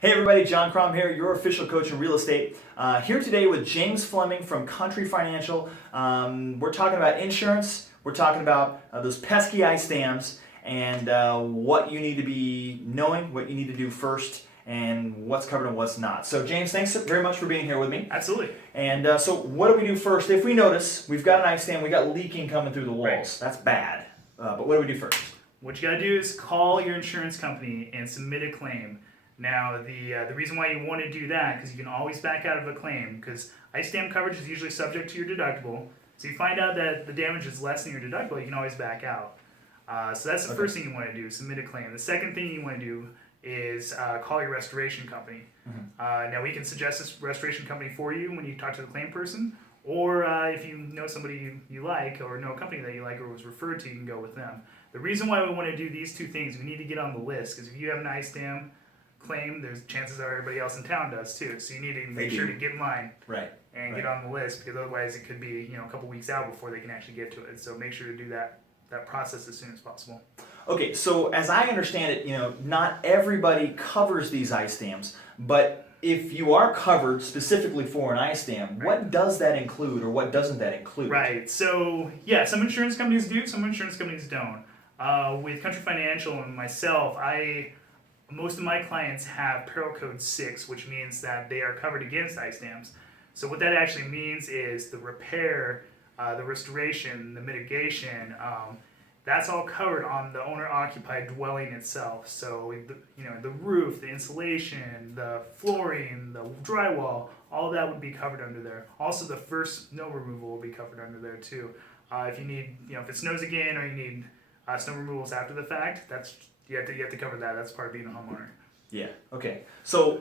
Hey everybody, John Kromm here, your official coach in real estate. Here today with James Fleming from Country Financial. We're talking about insurance, we're talking about those pesky ice dams, and what you need to be knowing, what you need to do first, and what's covered and what's not. So James, thanks very much for being here with me. Absolutely. And so what do we do first? If we notice we've got an ice dam, we got leaking coming through the walls. Right. That's bad. But what do we do first? What you got to do is call your insurance company and submit a claim. Now, the reason why you want to do that, because you can always back out of a claim, because ice dam coverage is usually subject to your deductible. So you find out that the damage is less than your deductible, you can always back out. So that's the first thing you want to do, submit a claim. The second thing you want to do is call your restoration company. Now, we can suggest this restoration company for you when you talk to the claim person, or if you know somebody you like, or know a company that you like or was referred to, you can go with them. The reason why we want to do these two things, we need to get on the list, because if you have an ice dam claim, there's chances are everybody else in town does too. So you need to make sure to get in line and get on the list, because otherwise it could be a couple weeks out before they can actually get to it. So make sure to do that process as soon as possible. Okay, so as I understand it, not everybody covers these ice dams, but if you are covered specifically for an ice dam, what does that include or what doesn't that include? Right, so yeah, some insurance companies do, some insurance companies don't. With Country Financial and myself, most of my clients have Peril Code 6, which means that they are covered against ice dams. So what that actually means is the repair, the restoration, the mitigation, that's all covered on the owner-occupied dwelling itself. So the roof, the insulation, the flooring, the drywall, all that would be covered under there. Also, the first snow removal will be covered under there too. If you need, if it snows again or you need snow removals after the fact, you have to cover that. That's part of being a homeowner. Yeah. Okay. So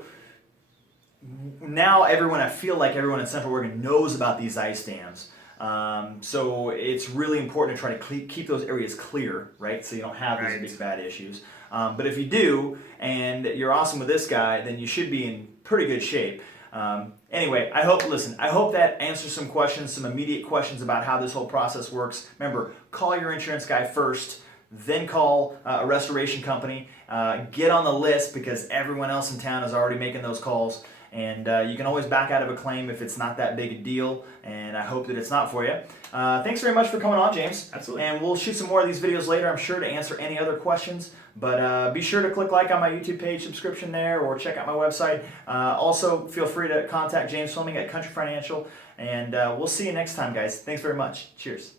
now I feel like everyone in Central Oregon knows about these ice dams. So it's really important to try to keep those areas clear, right? So you don't have these big bad issues. But if you do, and you're awesome with this guy, then you should be in pretty good shape. Anyway, I hope that answers some questions, some immediate questions about how this whole process works. Remember, call your insurance guy first, then call a restoration company. Get on the list, because everyone else in town is already making those calls. And you can always back out of a claim if it's not that big a deal, and I hope that it's not for you. Thanks very much for coming on, James. Absolutely. And we'll shoot some more of these videos later, I'm sure, to answer any other questions. But be sure to click like on my YouTube page, subscription there, or check out my website. Also, feel free to contact James Fleming at Country Financial, and we'll see you next time, guys. Thanks very much. Cheers.